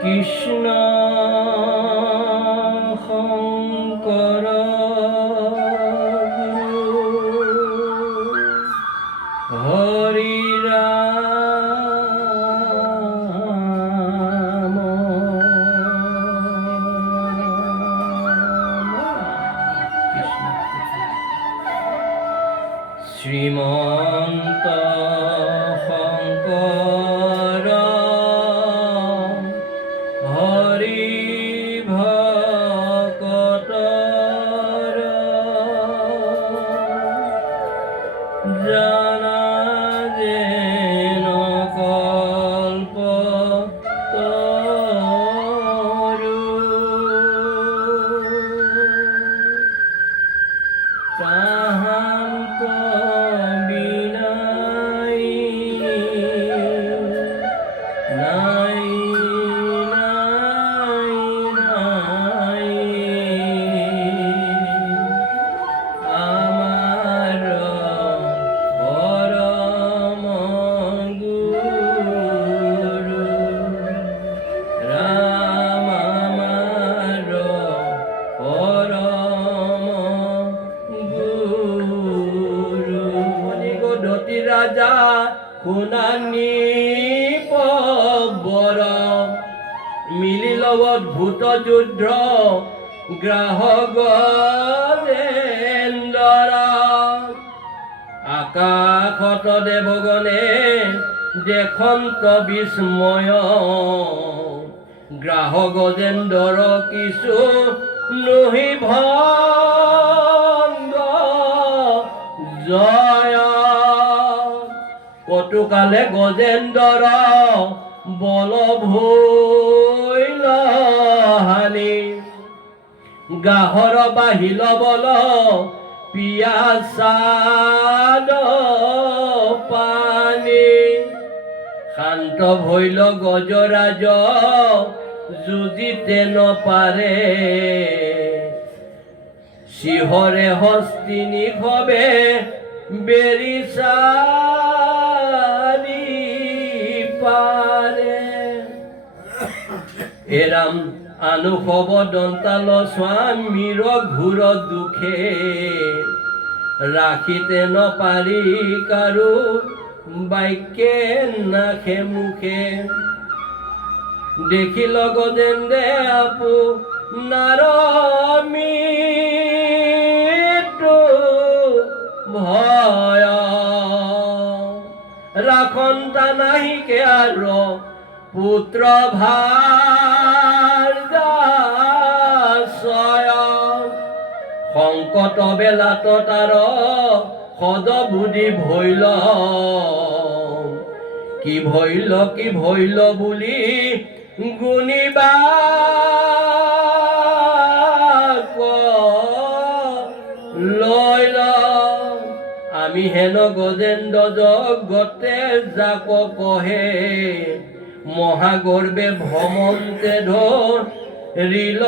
কৃষ্ণ শংকৰ হৰি ৰাম শ্ৰীমন্ত শংকৰ হৰি ভকতৰ জানা যেন কল্পতৰু তাহান্ত বিনাই নাই নাই নাই আমাৰ পৰম গুৰু ৰাম আমাৰ পৰম গুৰু গদতি ৰাজা শুনানি পবৰ মিলিল অদ্ভুত যুদ্ধ গ্ৰাহক গজেন্দ্ৰ আকাশত দেৱগণে দেখন্ত বিস্ময় গ্ৰাহক গজেন্দ্ৰ কিছু নহি ভংগ জয় কটুকালে গজেন্দ্ৰ বল ভৈল হানি গাহৰ বাহিল বল পিয়াসাদ পানী শান্ত ভৈল গজৰাজ যুঁজিতে নপাৰে শিহৰে হস্তিনী খবে বেৰিচাৰি পাৰে এৰাম আনুভৱ দন্তাল স্বামীৰ ঘোৰ দুখে ৰাখিতে নপাৰি কাৰো বাক্যে নাখে মুখে দেখিল গজেন্দ্ৰে আপোনাৰ মৃত্যু ভয় ৰাখন্তা নাহিকে আৰু পুত্ৰ ভাৰ্যাশয় সংকট বেলাত তাৰ সদ বুদ্ধি ভৈল কি ভৈল বুলি গুণিবা লৈল আমি হেন গজেন্দ্ৰ জগতে যাক কহে মহাগৰ্বে ভ্ৰমন্তে ধৰিল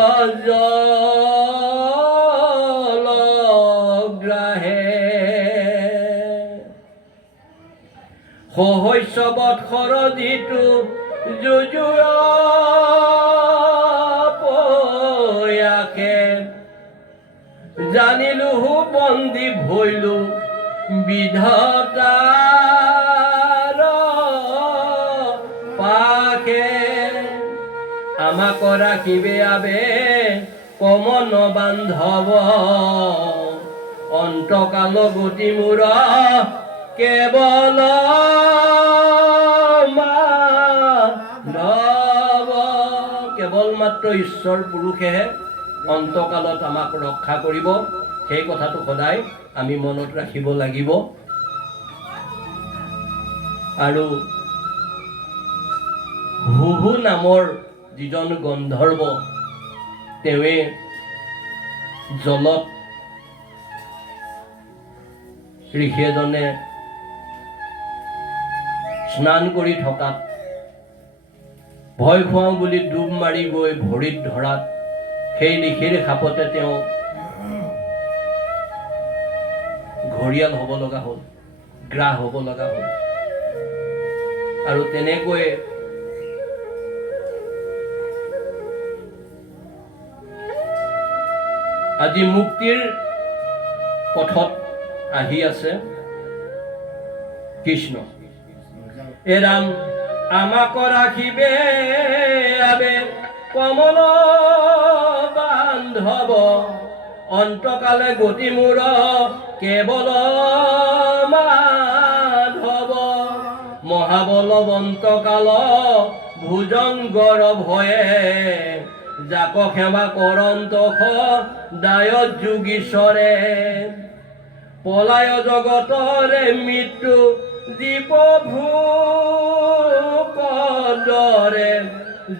জলগ্ৰাহে সহস্য বৎসৰ যিটো যুযুয়াকে জানিলো বন্দী ভৈলো বিধাতাৰ পাখে আমাক ৰাখিবে আবে কমন বান্ধৱ অন্তকাল গতি মোৰ কেৱল মাধৱ কেৱল মাত্ৰ ঈশ্বৰ পুৰুষেহে অন্তকালত আমাক ৰক্ষা কৰিব সেই কথাটো সদায় আমি মনত ৰাখিব লাগিব আৰু হুহু নামৰ যিজন গন্ধৰ্ব তেৱে জলত ঋষি এজনে স্নান কৰি থকাত ভয় খুৱাওঁ বুলি ডুব মাৰি গৈ ভৰিত ধৰাত সেই ঋষিৰ খাপতে তেওঁ ঘৰিয়াল হ'ব লগা হ'ল, গ্ৰাহ হ'ব লগা হ'ল। আৰু তেনেকৈ আজি মুক্তিৰ পথত আহি আছে কৃষ্ণ। এ ৰাম আমাক ৰাখিবে আবে কমল বান্ধৱ, অন্তকালে গতি মূৰ কেৱল মাধৱ। মহাবলৱন্ত কাল ভুজংগৰ ভয়ে, যাক সেৱা কৰন্ত দায় যোগীশ্বৰে। পলায় জগতৰে মৃত্যু জীৱ ভূকদৰে,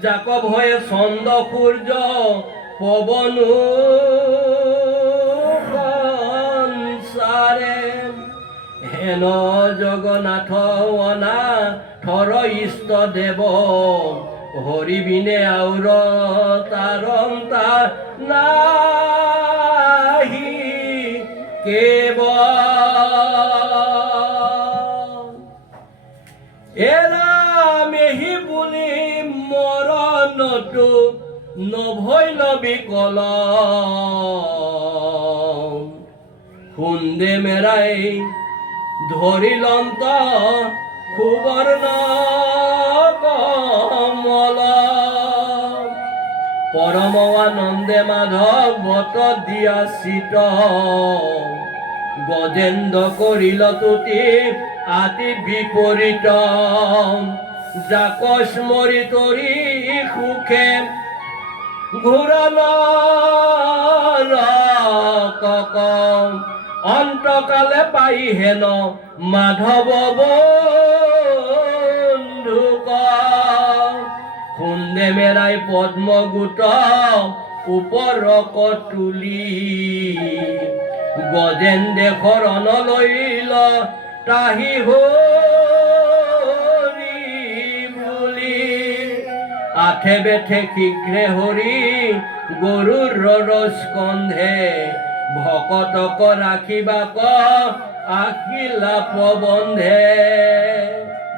যাক ভয়ে চন্দ্ৰ সূৰ্য পৱনো সংসাৰে। হেন জগন্নাথ অনাথৰ ইষ্ট দেৱ, হৰি বিনে আউৰ তাৰন্তা নাহি কেৱল। এৰামেহি বুলি মৰণতো নভৈল বিকল, সুন্দে মেৰাই ধৰিলন্ত সুবৰ্ণ কমল। পৰম আনন্দে মাধৱ বত দিয়া চিত, গজেন্দ্ৰ কৰিল তুতি আতি বিপৰীত। যাক স্মৰি তৰি সুখে ঘূৰল কক, অন্তকালে পাই হেন মাধৱ বন্ধুক। সুন্দে মেৰাই পদ্মগোট ওপৰক তুলি, গজেন্দ্ৰে শৰণ লৈল তাহি হৰি বুলি। আঠে বেঠে শীঘ্ৰে হৰি গৰুৰ স্কন্ধে, ভকতক ৰাখিবাক আখিলা প্ৰবন্ধে।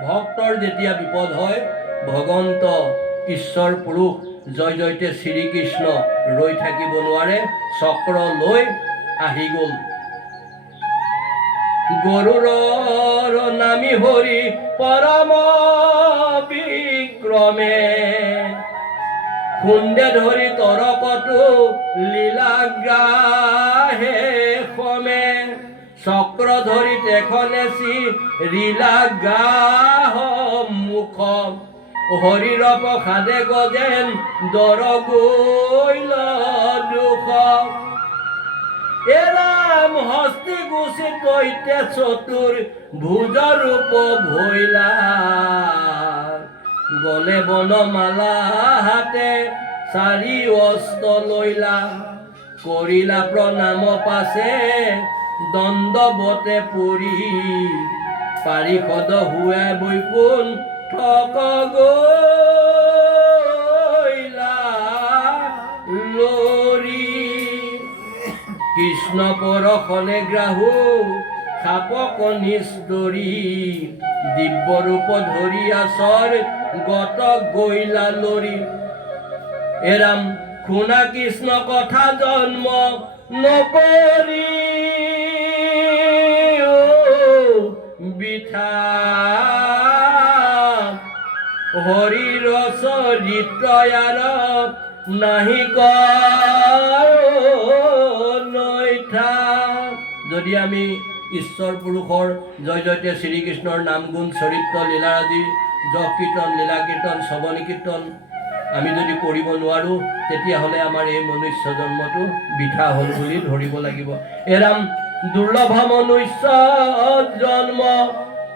ভক্তৰ যেতিয়া বিপদ হয়, ভগৱন্ত ঈশ্বৰ পুৰুষ জয় জয়তে শ্ৰীকৃষ্ণ ৰৈ থাকিব নোৱাৰে, চক্ৰ লৈ আহি গ'ল। গৰুৰৰ নামি হৰি পৰম বিক্ৰমে, খুন্দে ধৰি তৰকতো লীলাগ্ৰাহে সমে। চক্ৰ ধৰি তেখনেচি লীলাগ্ৰাহ মুখ, হৰিৰ প্ৰসাদে গজেন দৰ গৈল দুখ। এৰাম হস্তি গুচি তৈতে চতুৰ ভুজ ৰূপ ভৈলা, গলে বনমালা হাতে চাৰি অস্ত লৈলা। কৰিলা প্ৰণাম পাছে দণ্ডবতে পৰি, পাৰিষদ হুৱে বৈকুণ্ঠ গৈলা লৰি। কৃষ্ণ পৰশনে গ্ৰাহু সাপক নিষ্ঠৰি, দিব্যৰূপ ধৰি আচৰ গত গৈলা লৰি। এৰাম শুনা কৃষ্ণ কথা জন্ম নকৰি, বিঠা হৰিৰ চৰিত্ৰয়াৰ নাহি নৈঠা। যদি আমি ঈশ্বৰ পুৰুষৰ জয় জয়তে শ্ৰীকৃষ্ণৰ নাম গুণ চৰিত্ৰ লীলাৰাজি যশ কীৰ্তন লীলা কীৰ্তন শ্ৰৱণী কীৰ্তন আমি যদি কৰিব নোৱাৰোঁ, তেতিয়াহ'লে আমাৰ এই মনুষ্য জন্মটো বৃথা হ'ল বুলি ধৰিব লাগিব। এৰাম দুৰ্লভ মনুষ্য জন্ম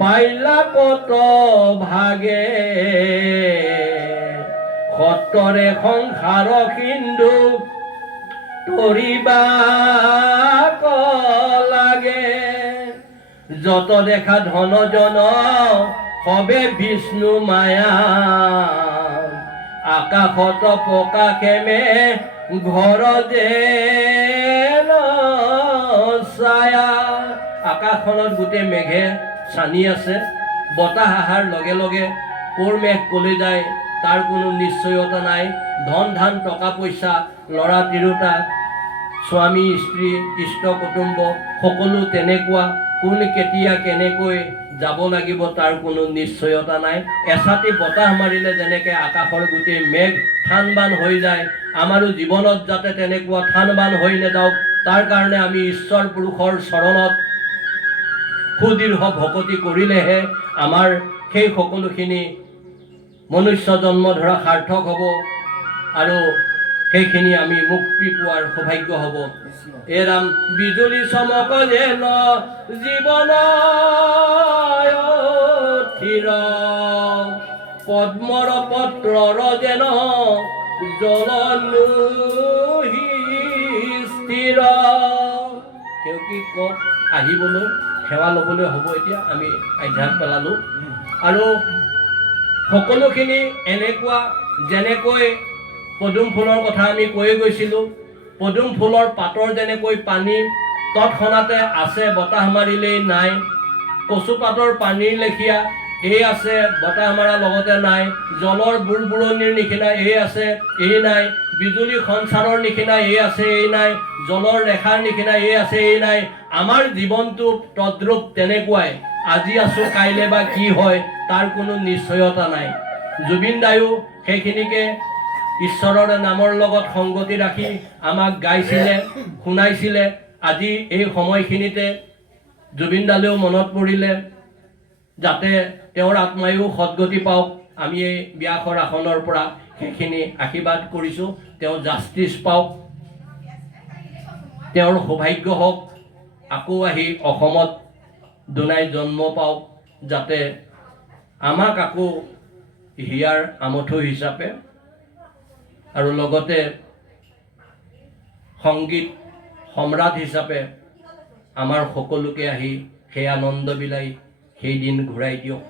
পাইলা কত ভাগে, সত্তৰে সংসাৰ সিন্ধু তৰিবাক লাগে। যত দেখা ধন জন সবে বিষ্ণু মায়া, আকাশত প্ৰকাশেমে ঘৰ যে ছায়া। আকাশখনত গোটেই মেঘে ছানি আছে, বতাহ অহাৰ লগে লগে ক'ৰ মেঘ ক'লৈ যায় তাৰ কোনো নিশ্চয়তা নাই। ধন ধান টকা পইচা ল'ৰা তিৰোতা স্বামী স্ত্ৰী ইষ্ট কুটুম্ব সকলো তেনেকুৱা, কোন কেতিয়া কেনেকৈ যাব লাগিব তাৰ কোনো নিশ্চয়তা নাই। এছাতি বতাহ মাৰিলে যেনেকৈ আকাশৰ গোটেই মেঘ থান বান হৈ যায়, আমাৰো জীৱনত যাতে তেনেকুৱা থান বান হৈ নাযাওক তাৰ কাৰণে আমি ঈশ্বৰ পুৰুষৰ চৰণত সুদৃঢ় ভকতি কৰিলেহে আমাৰ সেই সকলোখিনি মনুষ্য জন্ম ধৰা সাৰ্থক হ'ব আৰু সেইখিনি আমি মুক্তি পোৱাৰ সৌভাগ্য হ'ব। এৰাম বিজুলী চমক যেন জীৱন থিৰ, পদ্মৰ পত্ৰৰ যেন জলনুহি স্থিৰ। তেওঁ কি কওক আহিবলৈ সেৱা ল'বলৈ হ'ব। এতিয়া আমি আধ্যাত্ম পেলালোঁ আৰু সকলোখিনি এনেকুৱা যেনেকৈ পদুম ফুলৰ কথা আমি কৈ গৈছিলোঁ, পদুম ফুলৰ পাতৰ যেনেকৈ পানী তৎক্ষণাতে আছে বতাহ মাৰিলেই নাই, কচু পাতৰ পানীৰ লেখীয়া এই আছে বতাহ মাৰাৰ লগতে নাই, জলৰ বুৰবুৰণিৰ নিচিনা এই আছে এই নাই, বিজুলী সঞ্চাৰৰ নিচিনা এই আছে এই নাই, জলৰ ৰেখাৰ নিচিনা এই আছে এই নাই। আমাৰ জীৱনটো তদ্ৰূপ তেনেকুৱাই, আজি আছোঁ কাইলৈ বা কি হয় তাৰ কোনো নিশ্চয়তা নাই। জুবিন দায়ো সেইখিনিকে ঈশ্বৰৰ নামৰ লগত সংগতি ৰাখি আমাক গাইছিলে শুনাইছিলে। আজি এই সময়খিনিতে জুবিন দালেও মনত পৰিলে যাতে তেওঁৰ আত্মায়ো সদ্গতি পাওক। আমি এই ব্যাসৰ আসনৰ পৰা সেইখিনি আশীৰ্বাদ কৰিছোঁ, তেওঁ জাষ্টিছ পাওক, তেওঁৰ সৌভাগ্য হওক, আকৌ আহি অসমত দুনাই জন্ম পাওক, যাতে আমাক আকৌ হিয়াৰ আমঠু হিচাপে আৰু লগতে সংগীত সম্ৰাট হিচাপে আমাৰ সকলোকে আহি সেই আনন্দ বিলাই সেই দিন ঘূৰাই দিয়ক।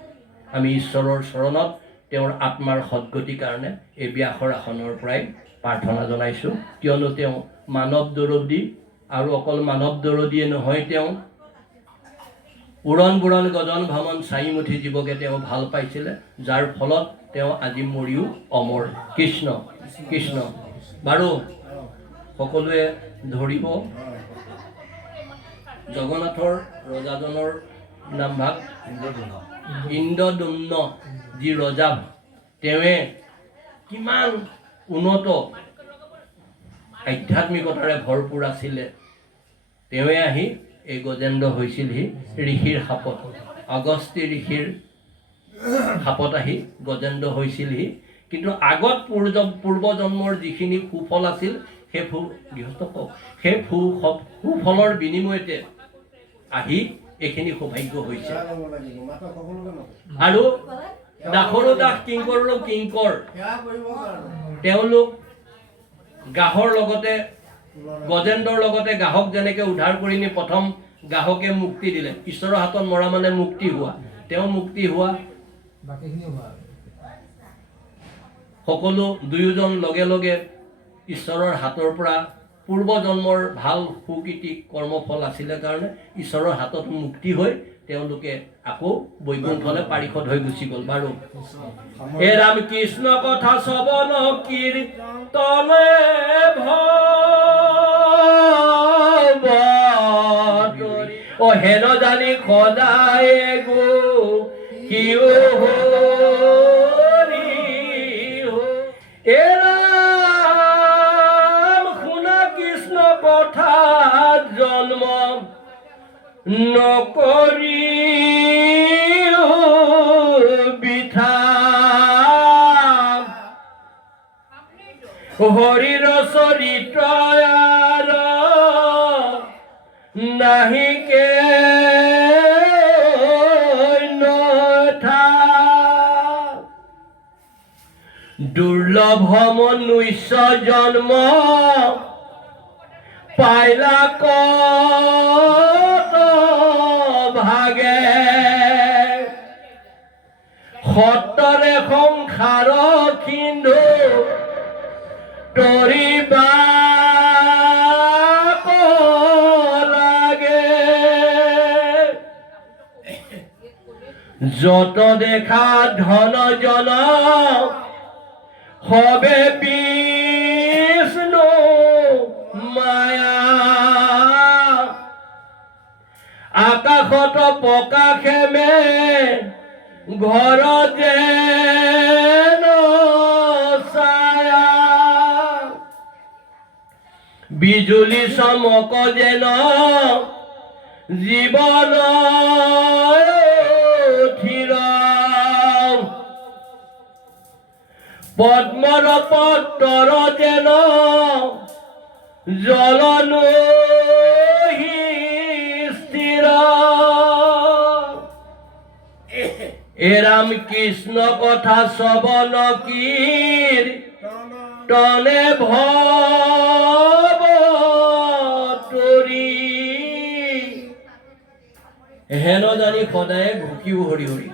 আমি ঈশ্বৰৰ চৰণত তেওঁৰ আত্মাৰ সদ্গতিৰ কাৰণে এই ব্যাসৰ আসনৰ পৰাই প্ৰাৰ্থনা জনাইছোঁ। কিয়নো তেওঁ মানৱ দৰদী, আৰু অকল মানৱ দৰদীয়ে নহয়, তেওঁ উৰণ বুৰণ গজন ভ্ৰমণ চাৰিমুঠি জীৱকে তেওঁ ভাল পাইছিলে, যাৰ ফলত তেওঁ আজি মৰিও অমৰ। কৃষ্ণ কৃষ্ণ। বাৰু সকলোৱে ধৰিব জগন্নাথৰ ৰজাজনৰ নামভাগ ইন্দ্ৰদুম্ন, যি ৰজা তেওঁৱে কিমান উন্নত আধ্যাত্মিকতাৰে ভৰপূৰ আছিলে। তেওঁৱে আহি এই গজেন্দ্ৰ হৈছিলহি ঋষিৰ শাপত, আগস্তি ঋষিৰ শাপত আহি গজেন্দ্ৰ হৈছিলহি। কিন্তু আগত পূৰ্বজন্মৰ যিখিনি সুফল আছিল সেই সেই সুফলৰ বিনিময়তে আহি এইখিনি সৌভাগ্য হৈছে। আৰু দাসৰো দাস কিংকৰৰো কিংকৰ, তেওঁলোক গাহৰ লগতে গজেন্দ্ৰৰ লগতে গাহক যেনেকৈ উদ্ধাৰ কৰি নি প্ৰথম গাহকে মুক্তি দিলে, ঈশ্বৰৰ হাতত মৰা মানে মুক্তি হোৱা, তেওঁ মুক্তি হোৱা, সকলো দুয়োজন লগে লগে ঈশ্বৰৰ হাতৰ পৰা পূৰ্বজন্মৰ ভাল সুকৃতি কৰ্মফল আছিলে কাৰণে ঈশ্বৰৰ হাতত মুক্তি হৈ তেওঁলোকে আকৌ বৈকুণ্ঠলৈ পাৰিষদ হৈ গুচি গ'ল। বাৰু হে ৰাম কৃষ্ণ কথা শ্ৰৱণ কীৰ্তনে ভৱ, অ হেন জানি সদায় গো কিয় কথা জন্ম নকৰি বিথা, হৰিৰ চৰিত্ৰ নাহিকে নথা, দুৰ্লভ মনুষ্য জন্ম পাইলা কত ভাগে, সত্তৰে সংসাৰ সিন্ধু তৰিবা লাগে, যত দেখা ধন জন হবে বিষ্ণু মায়া, আকাশত প্ৰকাশেমে ঘৰত যেন ছায়া বিজুলী চমক যেন জীৱন থিৰ পদ্মৰ পত্ৰৰ যেন জলনো স্থিৰ এ ৰাম কৃষ্ণ কথা শ্ৰৱণ কীৰ্তনে ভৱ তৰি হেন জানি সদায় ঘুকিও হৰি হৰি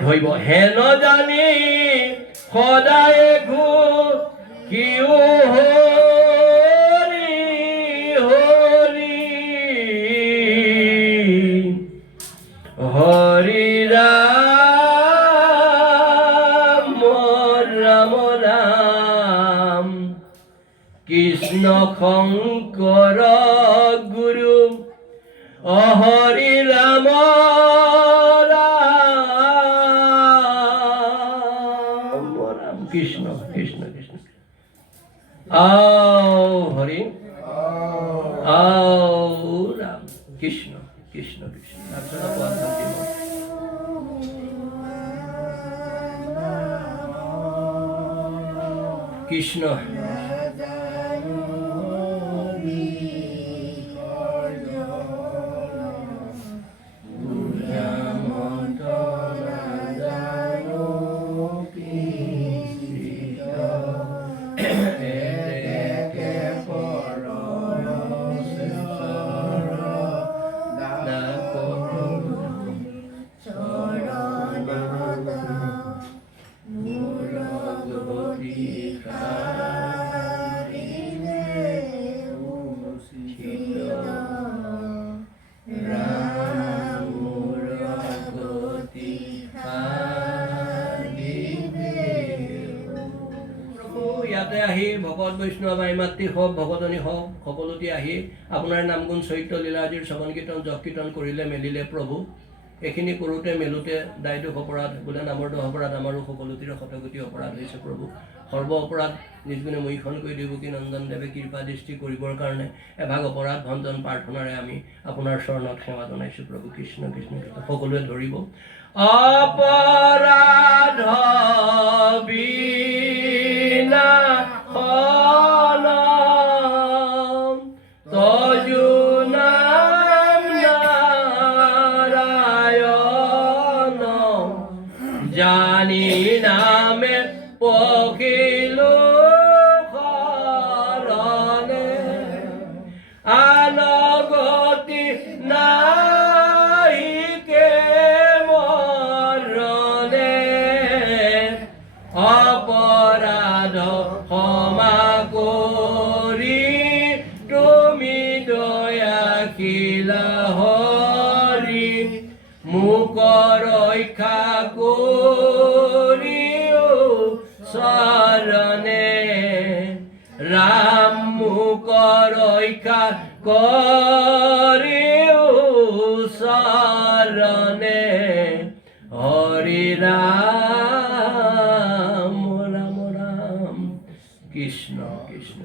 ধৰিব হেন জানি সদায় ঘুকিও হৰি হৰি হৰি ৰাম ৰাম ৰাম কৃষ্ণ শংকৰ গুৰু হৰি ৰাম ৰাম ৰাম কৃষ্ণ কৃষ্ণ কৃষ্ণ আও হৰি আও ৰাম কৃষ্ণ কৃষ্ণ কৃষ্ণ কৃষ্ণ ইয়াতে আহি ভকত বৈষ্ণৱ আই মাতৃ হওক ভকতনী হওক সকলোতে আহি আপোনাৰ নাম গুণ চৰিত্ৰ লীলাদিৰ শ্ৰৱণ কীৰ্তন যশ কীৰ্তন কৰিলে মেলিলে প্ৰভু এইখিনি কৰোঁতে মেলোঁতে দায় দোষ অপৰাধ বোলে নামৰ দোষ অপৰাধ আমাৰো সকলোটিৰে শতকোটি অপৰাধ হৈছে প্ৰভু সৰ্ব অপৰাধ নিজগুণে মৈখন কৰি দেৱকী নন্দন দেৱে কৃপা দৃষ্টি কৰিবৰ কাৰণে এভাগ অপৰাধ ভঞ্জন প্ৰাৰ্থনাৰে আমি আপোনাৰ চৰণত সেৱা জনাইছোঁ প্ৰভু কৃষ্ণ কৃষ্ণ কৃষ্ণ সকলোৱে ধৰিব অপৰাধ বিনা জানি নামে পখিলো শৰণে আনগতি নাহিকে মৰণে অপৰাধ ক্ষমা কৰি তুমি দয়াশীলা হৰি মোক ৰক্ষা কৰিও শৰণে ৰাম মোক ৰক্ষা কৰিও শৰণে হৰি ৰাম ৰাম ৰাম কৃষ্ণ কৃষ্ণ